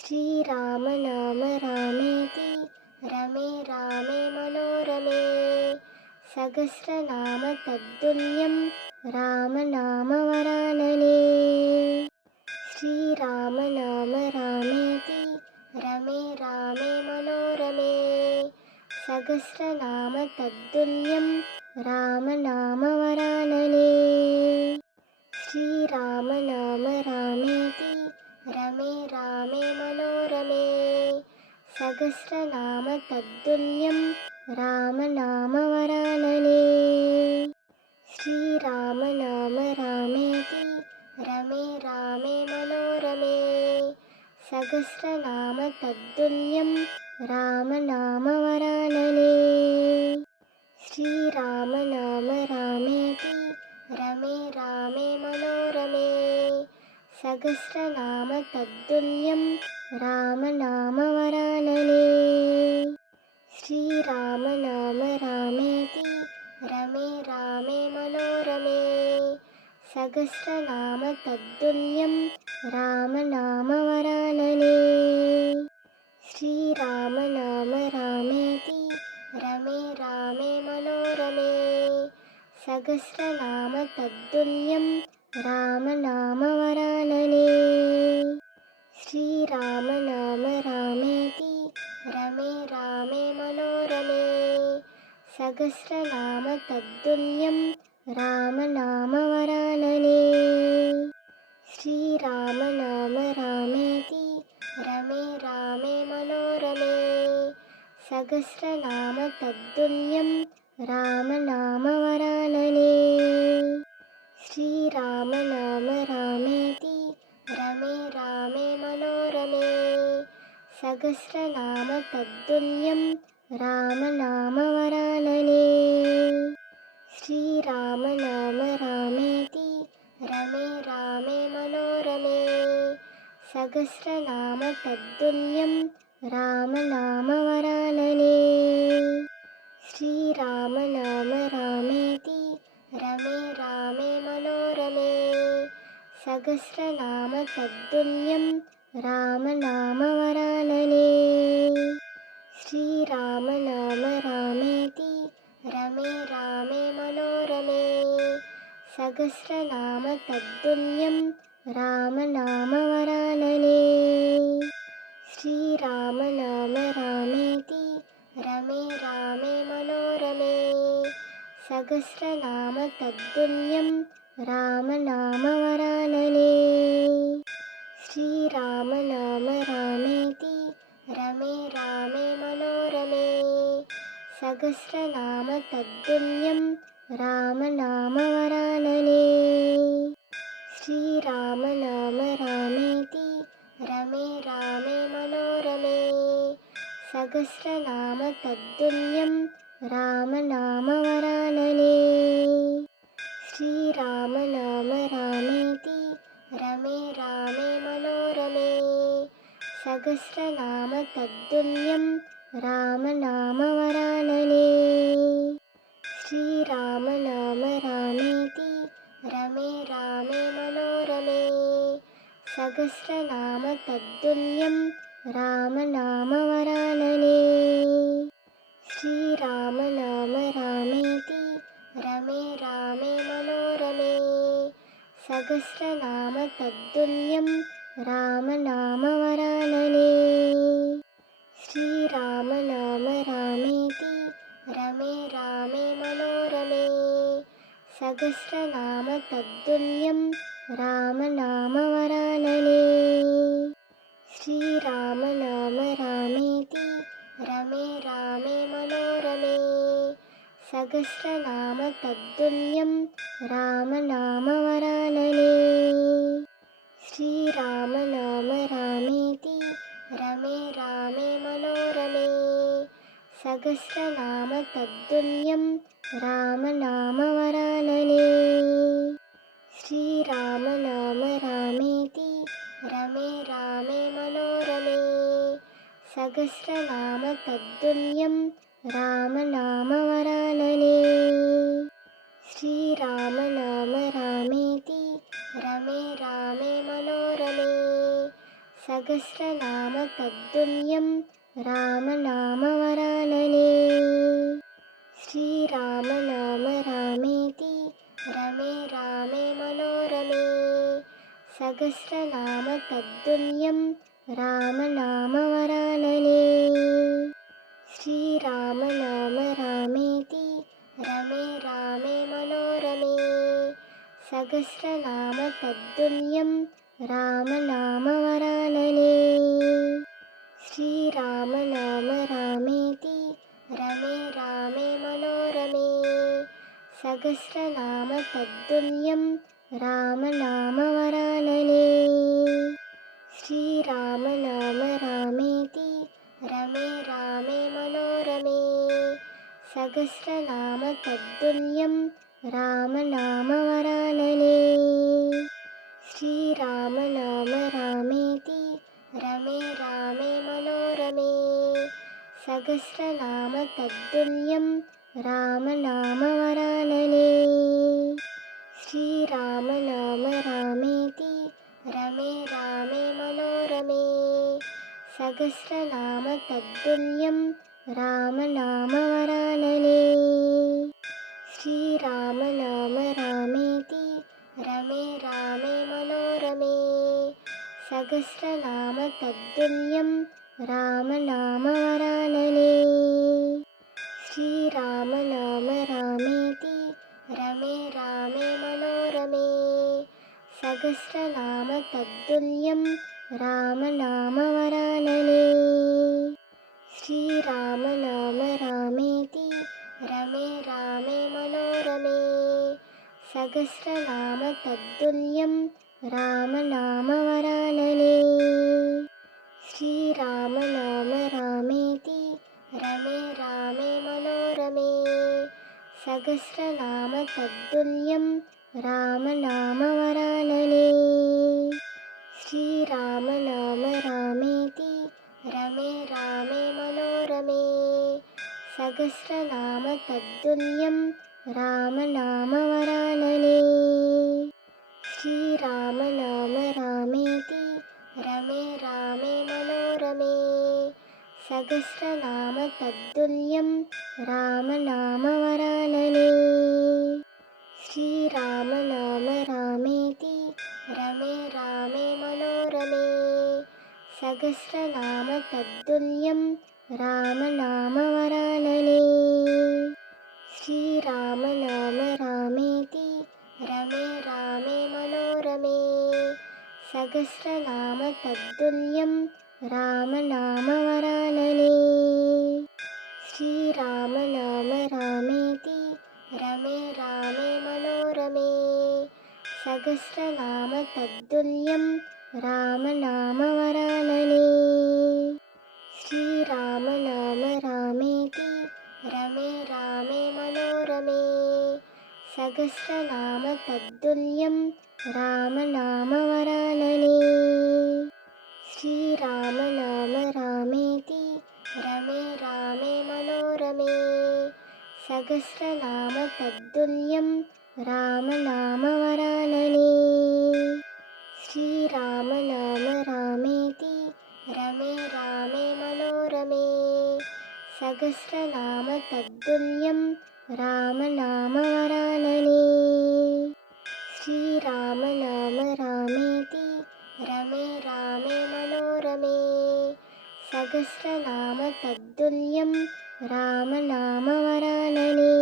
श्रीराम नाम रामेति रमे रामे मनोरमे सहस्रनाम तत्तुल्यं रामनाम वरानने। श्रीराम नाम रामेति रमे रामे मनोरमे सहस्रनाम तत्तुल्यं रामनाम वरानने। श्रीराम नाम रामेति रमे रामे मनोरमे सहस्रनाम तत्तुल्यं रामनाम वरानने। श्रीराम नाम रामेति रमे रामे मनोरमे सहस्रनाम तत्तुल्यं रामनाम वरानने। श्रीराम नाम रामेति रमे रामे मनोरमे सहस्रनाम तत्तुल्यं रामनाम वरानने। श्रीराम नाम रामेति रमे रामे मनोरमे सहस्रनाम तत्तुल्यं रामनाम वरानने। श्रीराम नाम रामेति रमे रामे मनोरमे सहस्रनाम तत्तुल्यं रामनाम वरानने। श्रीराम नाम रामेति रमे रामे मनोरमे सहस्रनाम तत्तुल्यं रामनाम वरानने। श्रीराम नाम रामेति रमे रामे मनोरमे सहस्रनाम तत्तुल्यं रामनाम वरानने। श्रीराम नाम रामेति रमे रामे मनोरमे सहस्रनाम तत्तुल्यं रामनाम वरानने। श्रीराम नाम रामेति रमे रामे मनोरमे सहस्रनाम तत्तुल्यं रामनाम वरानने। श्रीराम नाम रामेति रमे रामे मनोरमे सहस्रनाम तत्तुल्यं रामनाम वरानने। श्रीराम नाम रामेति रमे रामे मनोरमे सहस्रनाम तत्तुल्यं रामनाम वरानने। श्रीराम नाम रामेति रमे रामे मनोरमे सहस्रनाम तत्तुल्यं रामनाम वरानने। श्रीराम नाम रामेति रमे रामे मनोरमे सहस्रनाम तत्तुल्यं रामनाम वरानने। श्रीराम नाम रामेति रमे रामे मनोरमे सहस्रनाम तत्तुल्यं रामनाम वरानने। श्रीराम नाम रामेति रमे रामे मनोरमे सहस्रनाम तत्तुल्यं रामनाम वरानने। श्रीराम नाम रामेति रमे रामे मनोरमे सहस्रनाम तत्तुल्यं रामनाम वरानने। श्रीराम नाम रामेति रमे रामे मनोरमे सहस्रनाम तत्तुल्यं रामनाम वरानने। श्रीराम नाम रामेति रमे रामे मनोरमे सहस्रनाम तत्तुल्यं रामनाम वरानने। श्रीराम नाम रामेति रमे रामे मनोरमे सहस्रनाम तत्तुल्यं रामनाम वरानने। श्रीराम नाम रामेति रमे रामे मनोरमे सहस्रनाम तत्तुल्यं रामनाम वरानने। श्रीराम नाम रामेति रमे रामे मनोरमे सहस्रनाम तत्तुल्यं रामनाम वरानने। श्रीराम नाम रामेति रमे रामे मनोरमे सहस्रनाम तत्तुल्यं रामनामवरानने। श्रीराम नाम रामेति रमे रामे मनोरमे। सहस्रनाम तत्तुल्यं रामनामवरानने। श्रीराम नाम रामेति रमे रामे मनोरमे। सहस्रनाम तत्तुल्यं रामनामवरानने। श्रीराम नाम रामेति रमे रामे मनोरमे। सहस्रनाम तत्तुल्यं रामनामवरानने। श्रीराम नाम रामेति रमे रामे मनोरमे। सहस्रनाम तत्तुल्यं रामनामवरानने। श्रीराम नाम रामेति रमे रामे मनोरमे। सहस्रनाम तत्तुल्यं रामनामवरानने। श्रीराम नाम रामेति रमे रामे मनोरमे। सहस्रनाम तत्तुल्यं रामनामवरानने। श्रीराम नाम रामेति रमे रामे मनोरमे। सहस्रनाम तत्तुल्यं रामनामवरानने। श्रीराम नाम रामेति रमे रामे मनोरमे। सहस्रनाम तत्तुल्यं रामनामवरानने। श्रीराम नाम रामेति रमे रामे मनोरमे। सहस्रनाम तत्तुल्यं रामनामवरानने। श्रीराम नाम रामेति रमे रामे मनोरमे। सहस्रनाम तत्तुल्यं रामनामवरानने। श्रीराम नाम रामेति रमे रामे मनोरमे। सहस्रनाम तत्तुल्यं रामनामवरानने। श्रीराम नाम रामेति रमे रामे मनोरमे। सहस्रनाम तत्तुल्यं रामनामवरानने। श्रीराम नाम रामेति रमे रामे मनोरमे। सहस्रनाम तत्तुल्यं रामनामवरानने। श्रीराम नाम रामेति रमे रामे मनोरमे। सहस्रनाम तत्तुल्यं रामनामवरानने। श्रीराम नाम रामेति रमे रामे मनोरमे। सहस्रनाम तत्तुल्यं रामनामवरानने। श्रीराम नाम रामेति रमे रामे मनोरमे। सहस्रनाम तत्तुल्यं रामनामवरानने। श्रीराम नाम रामेति रमे रामे मनोरमे। सहस्रनाम तत्तुल्यं रामनामवरानने। श्रीराम नाम रामेति रमे रामे मनोरमे। सहस्रनाम तत्तुल्यं रामनामवरानने। श्रीराम नाम रामेति रमे रामे मनोरमे। सहस्रनाम तत्तुल्यं रामनामवरानने।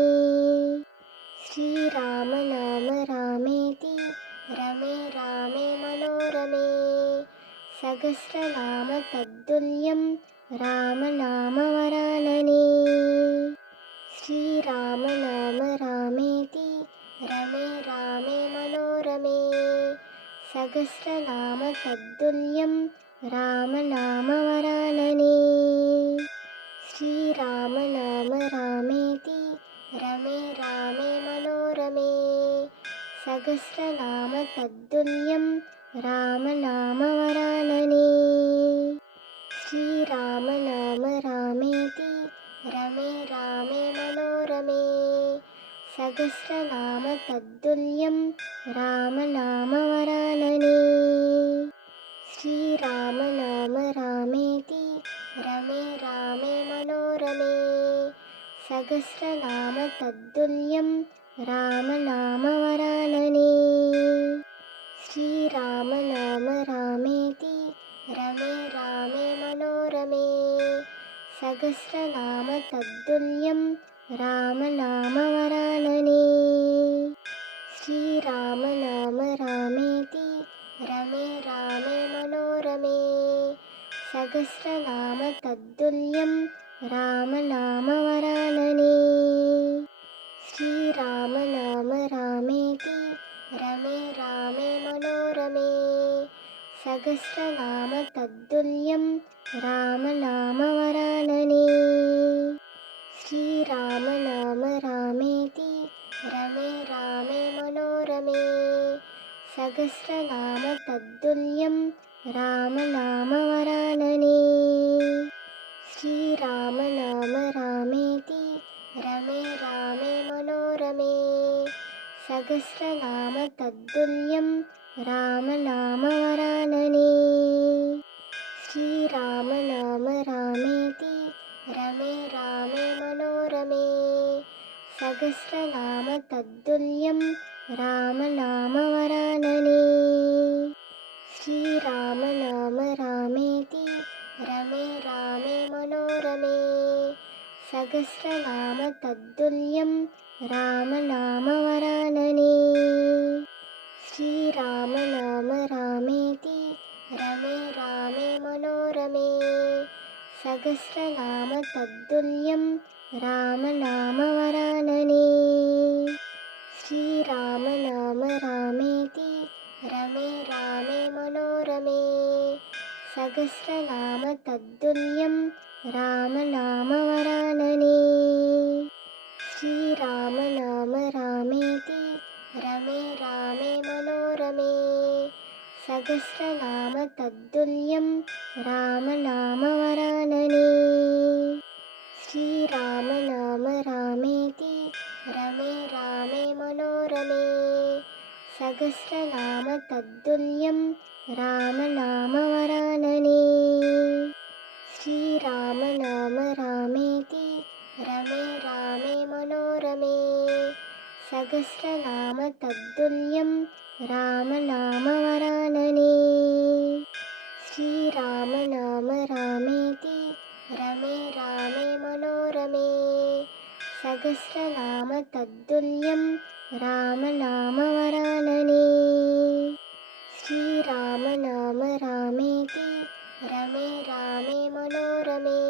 श्रीराम नाम रामेति रमे रामे मनोरमे। सहस्रनाम तत्तुल्यं रामनामवरानने। श्रीराम नाम रामेति रमे रामे मनोरमे। सहस्रनाम तत्तुल्यं रामनामवरानने। श्रीराम नाम रामेति रमे रामे मनोरमे। सहस्रनाम तत्तुल्यं रामनामवरानने। श्रीराम नाम रामेति रमे रामे मनोरमे। सहस्रनाम तत्तुल्यं रामनामवरानने। श्रीराम नाम रामेति रमे रामे मनोरमे सहस्रनाम तत्तुल्यं रामनामवरानने श्रीराम नाम रामेति रमे रामे मनोरमे सहस्रनाम तत्तुल्यं रामनामवरानने श्रीराम नाम रामेति रमे रामे मनोरमे सहस्रनाम तत्तुल्यं रामनामवरानने श्रीराम नाम रामेति रमे रामे मनोरमे सहस्रनाम तत्तुल्यं रामनामवरानने श्रीराम नाम रामेति रमे रामे मनोरमे सहस्रनाम तत्तुल्यं रामनामवरानने श्रीराम नाम रामेति रमे रामे मनोरमे सहस्रनाम तत्तुल्यं रामनामवरानने श्रीराम नाम रामेति रमे रामे मनोरमे सहस्रनाम तत्तुल्यं रामनामवरानने श्रीराम नाम रामेति रमे रामे मनोरमे सहस्रनाम तत्तुल्यं रामनामवरानने श्रीराम नाम रामेति रमे रामे मनोरमे सहस्रनाम तत्तुल्यं रामनामवरानने श्रीराम नाम रामेति रमे रामे मनोरमे सहस्रनाम तत्तुल्यं रामनामवरानने श्रीराम नाम रामेति रमे रामे मनोरमे सहस्रनाम तत्तुल्यं रामनामवरानने श्रीराम नाम रामेति रमे रामे मनोरमे सहस्रनाम तत्तुल्यं रामनामवरानने श्रीराम नाम रामेति रमे रामे मनोरमे सहस्रनाम तत्तुल्यं रामनामवरानने श्रीराम नाम रामेति रमे रामे मनोरमे सहस्रनाम तत्तुल्यं रामनामवरानने श्रीराम नाम रामेति रमे रामे मनोरमे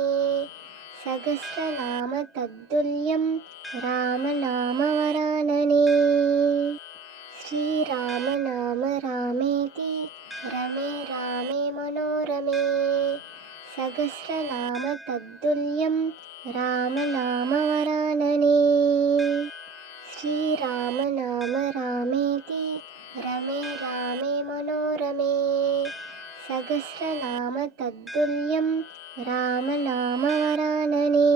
सहस्रनाम तत्तुल्यं रामनामवरानने श्रीराम नाम रामेति रमे रामे मनोरमे सहस्रनाम तत्तुल्यं रामनामवरानने श्रीराम नाम रामेति रमे रामे मनोरमे सहस्रनाम तत्तुल्यं रामनामवरानने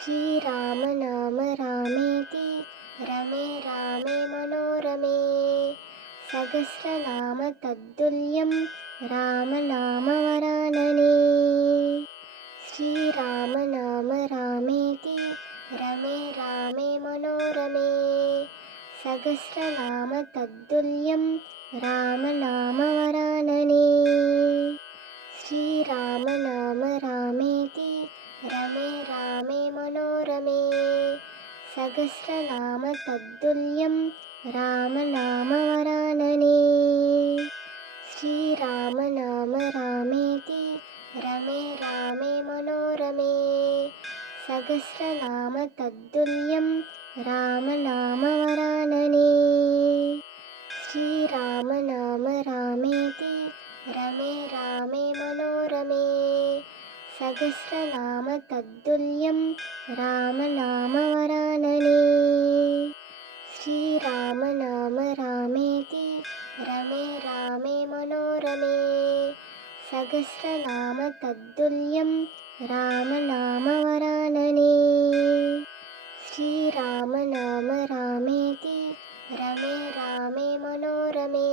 श्रीराम नाम रामेति रमे रामे मनोरमे सहस्रनाम तत्तुल्यं रामनामवरानने श्रीराम नाम रामेति रमे रामे मनोरमे सहस्रनाम तत्तुल्यं रामनामवरानने श्रीराम नाम रामेति रमे रामे मनोरमे सहस्रनाम तत्तुल्यं रामनामवरानने श्रीराम नाम रामेति रमे रामे मनोरमे सहस्रनाम तत्तुल्यं रामनामवरानने श्रीराम नाम रामेति रमे रामे मनोरमे सहस्रनाम तत्तुल्यं रामनामवरानने श्रीराम नाम रामेति रमे रामे मनोरमे सहस्रनाम तत्तुल्यं रामनामवरानने श्रीराम नाम रामेति रमे रामे मनोरमे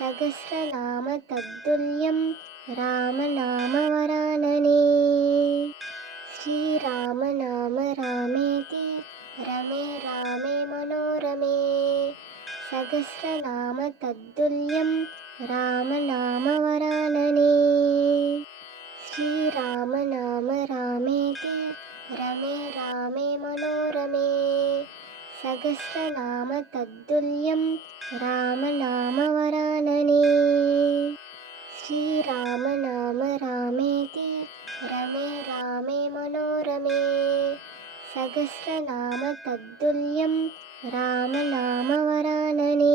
सहस्रनाम तत्तुल्यं रामनामवरानने। श्रीराम नाम रामेति रमे रामे मनोरमे। सहस्रनाम तत्तुल्यं रामनामवरानने। श्रीराम नाम रामेति रमे रामे मनोरमे। सहस्रनाम तत्तुल्यं रामनामवरानने। श्रीराम नाम रामेति रमे रामे मनोरमे। सहस्रनाम तत्तुल्यं रामनामवरानने।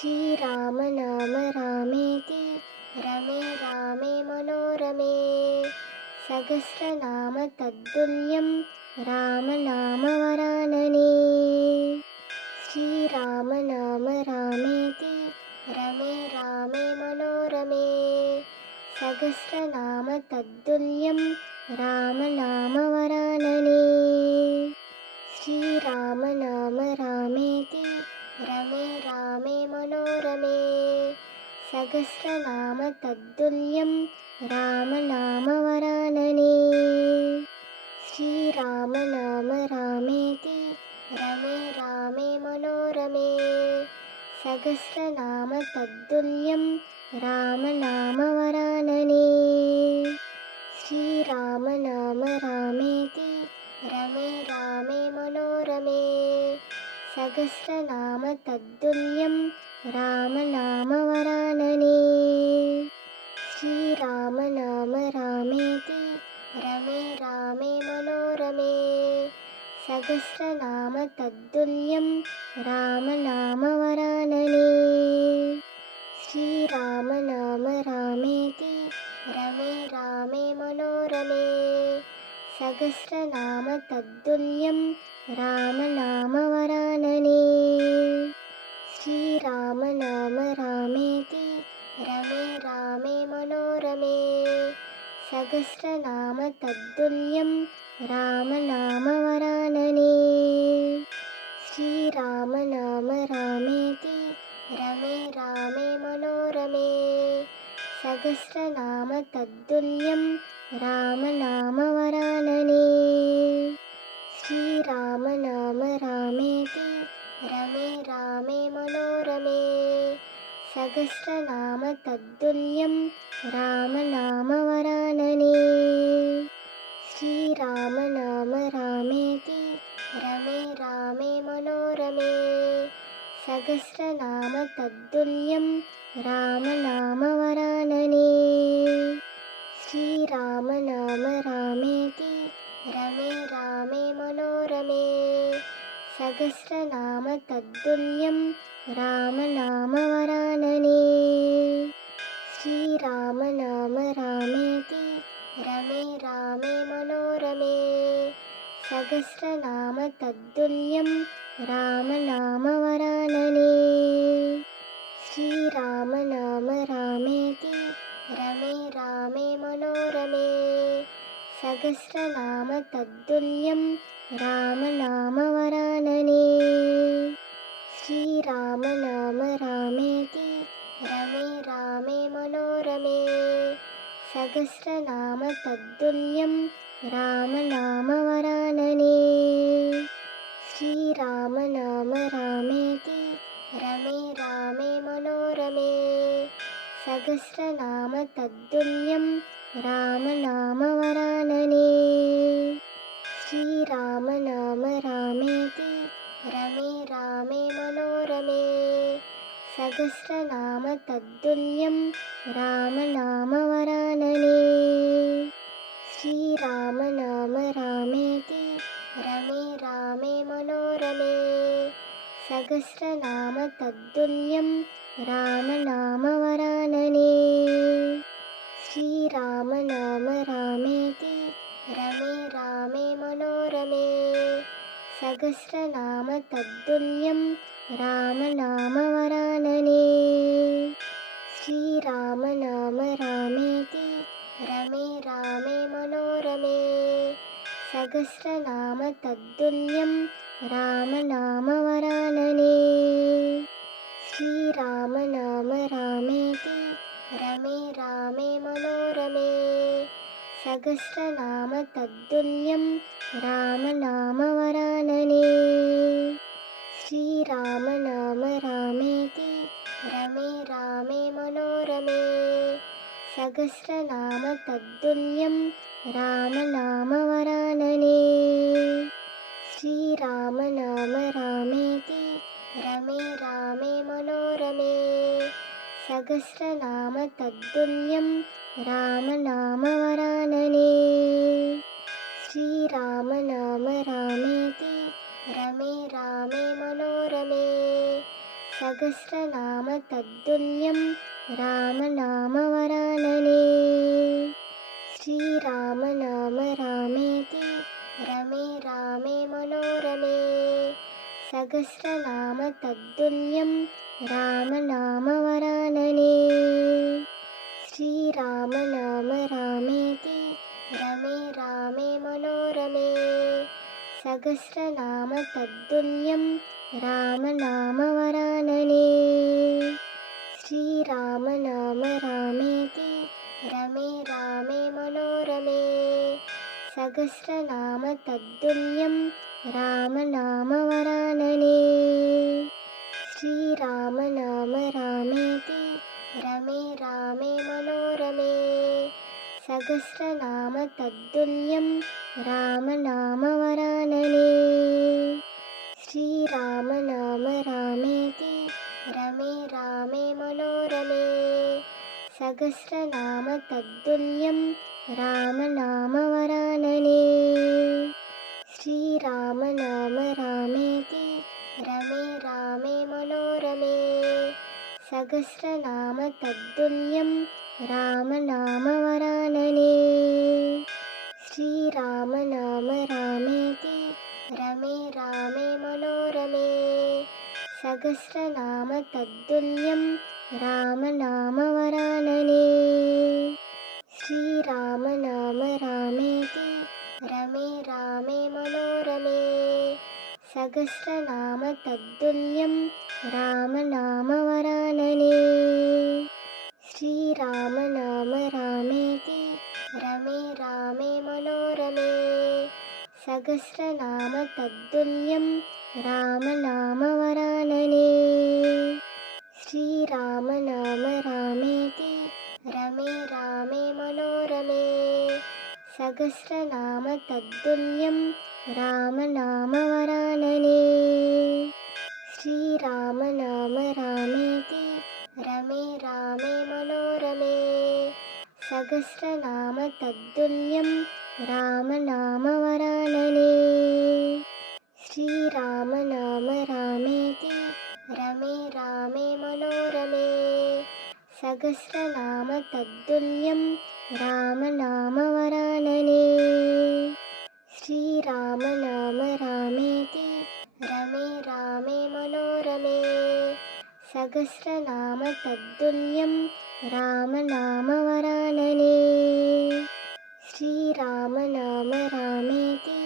श्रीराम नाम रामेति रमे रामे मनोरमे। सहस्रनाम तत्तुल्यं रामनामवरानने। श्रीराम नाम रामेति रमे रामे मनोरमे। सहस्रनाम तत्तुल्यं रामनामवरानने। श्रीराम नाम रामेति रमे रामे मनोरमे। सहस्रनाम तत्तुल्यं रामनामवरानने। श्रीराम नाम रामेति रमे रामे मनोरमे। सहस्रनाम तत्तुल्यं रामनामवरानने। श्रीराम नाम रामेति रमे रामे मनोरमे। सहस्रनाम तत्तुल्यं रामनामवरानने। श्रीराम नाम रामेति रमे रामे मनोरमे। सहस्रनाम तत्तुल्यं रामनामवरानने। श्रीराम नाम रामेति रमे रामे मनोरमे। सहस्रनाम तत्तुल्यं रामनामवरानने। श्रीराम नाम रामेति रमे रामे मनोरमे। सहस्रनाम तत्तुल्यं रामनामवरानने। श्रीराम नाम रामेति रमे रामे मनोरमे। सहस्रनाम तत्तुल्यं रामनामवरानने। श्रीराम नाम रामेति रमे रामे मनोरमे। सहस्रनाम तत्तुल्यं रामनामवरानने। श्रीराम नाम रामेति रमे रामे मनोरमे। सहस्रनाम तत्तुल्यं रामनामवरानने। श्रीराम नाम रामेति रमे रामे मनोरमे। सहस्रनाम तत्तुल्यं रामनामवरानने। श्रीराम नाम रामेति रमे रामे मनोरमे। सहस्रनाम तत्तुल्यं रामनामवरानने। श्रीराम नाम रामेति रमे रामे मनोरमे। सहस्रनाम तत्तुल्यं रामनामवरानने। श्रीराम नाम रामेति रमे रामे मनोरमे। सहस्रनाम तत्तुल्यं रामनामवरानने। श्रीराम नाम रामेति रमे रामे मनोरमे। सहस्रनाम तत्तुल्यं रामनामवरानने। श्रीराम नाम रामेति रमे रामे मनोरमे। सहस्रनाम तत्तुल्यं रामनामवरानने। श्रीराम नाम रामेति रमे रामे मनोरमे। सहस्रनाम तत्तुल्यं रामनामवरानने। श्रीराम नाम रामेति रमे रामे मनोरमे। सहस्रनाम तत्तुल्यं रामनामवरानने। श्रीराम नाम रामेति रमे रामे मनोरमे। सहस्रनाम तत्तुल्यं रामनामवरानने। శ్రీరామ నామ రామేతి రమే రామే మనోరమే సహస్రనామ తత్తుల్యం రామనామవరాననే శ్రీరామ నామ రామేతి రమే రామే మనోరమే సహస్రనామ తత్తుల్యం రామనామవరాననే శ్రీరామ నామ రామేతి రమే రామే మనోరమే సహస్రనామ తత్తుల్యం రామనామవరాననే శ్రీరామ నామ రామేతి రమే రామే మనోరమే సహస్రనామ తత్తుల్యం రామనామవరాననే శ్రీరామ నామ రామేతి రమే రామే మనోరమే సహస్రనామ తత్తుల్యం రామనామవరాననే శ్రీరామ నామ రామేతి రమే రామే మనోరమే సహస్రనామ తత్తుల్యం రామనామవరాననే శ్రీరామ నామ రామేతి రమే రామే మనోరమే సహస్రనామ తత్తుల్యం రామనామవరాననే శ్రీరామ నామ రామేతి రమే రామే మనోరమే సహస్రనామ తత్తుల్యం రామనామవరాననే శ్రీరామ నామ రామేతి రమే రామే మనోరమే సహస్రనామ తత్తుల్యం రామనామవరాననే శ్రీరామ నామ రామేతి రమే రామే మనోరమే సహస్రనామ తత్తుల్యం రామనామవరాననే శ్రీరామ నామ రామేతి రమే రామే మనోరమే సహస్రనామ తత్తుల్యం రామనామవరాననే శ్రీరామ నామ రామేతి రమే రామే మనోరమే సహస్రనామ తత్తుల్యం రామనామవరాననే శ్రీరామ నామ రామేతి రమే రామే మనోరమే సహస్రనామ తత్తుల్యం రామనామవరాననే శ్రీరామ నామ రామేతి రమే రామే మనోరమే సహస్రనామ తత్తుల్యం రామనామవరాననే శ్రీరామ నామ రామేతి రమే రామే మనోరమే సహస్రనామ తత్తుల్యం రామనామవరాననే శ్రీరామ నామ రామేతి రమే రామే మనోరమే సహస్రనామ తత్తుల్యం రామనామవరాననే శ్రీరామ నామ రామేతి రమే రామే మనోరమే సహస్రనామ తత్తుల్యం రామనామవరాననే శ్రీరామ నామ రామేతి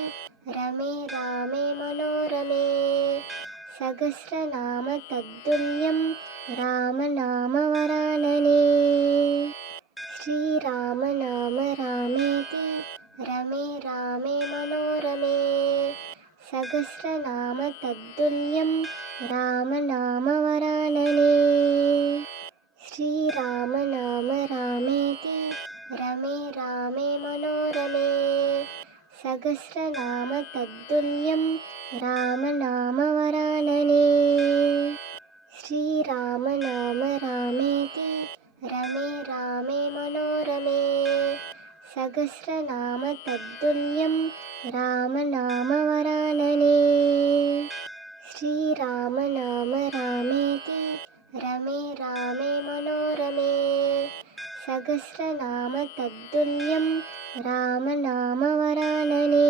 రమే రామే మనోరమే సహస్రనామ తత్తుల్యం రామనామవరాననే శ్రీరామ నామ రామేతి రమే రామే మనోరమే సహస్రనామ తత్తుల్యం రామనామవరాననే శ్రీరామ నామ రామేతి రమే రామే మనోరమే సహస్రనామ తత్తుల్యం రామనామవరాననే శ్రీరామ నామ రామేతి రమే రామే మనోరమే సహస్రనామ తత్తుల్యం రామనామవరాననే శ్రీరామ నామ రామేతి రమే రామే మనోరమే సహస్రనామ తత్తుల్యం రామనామవరాననే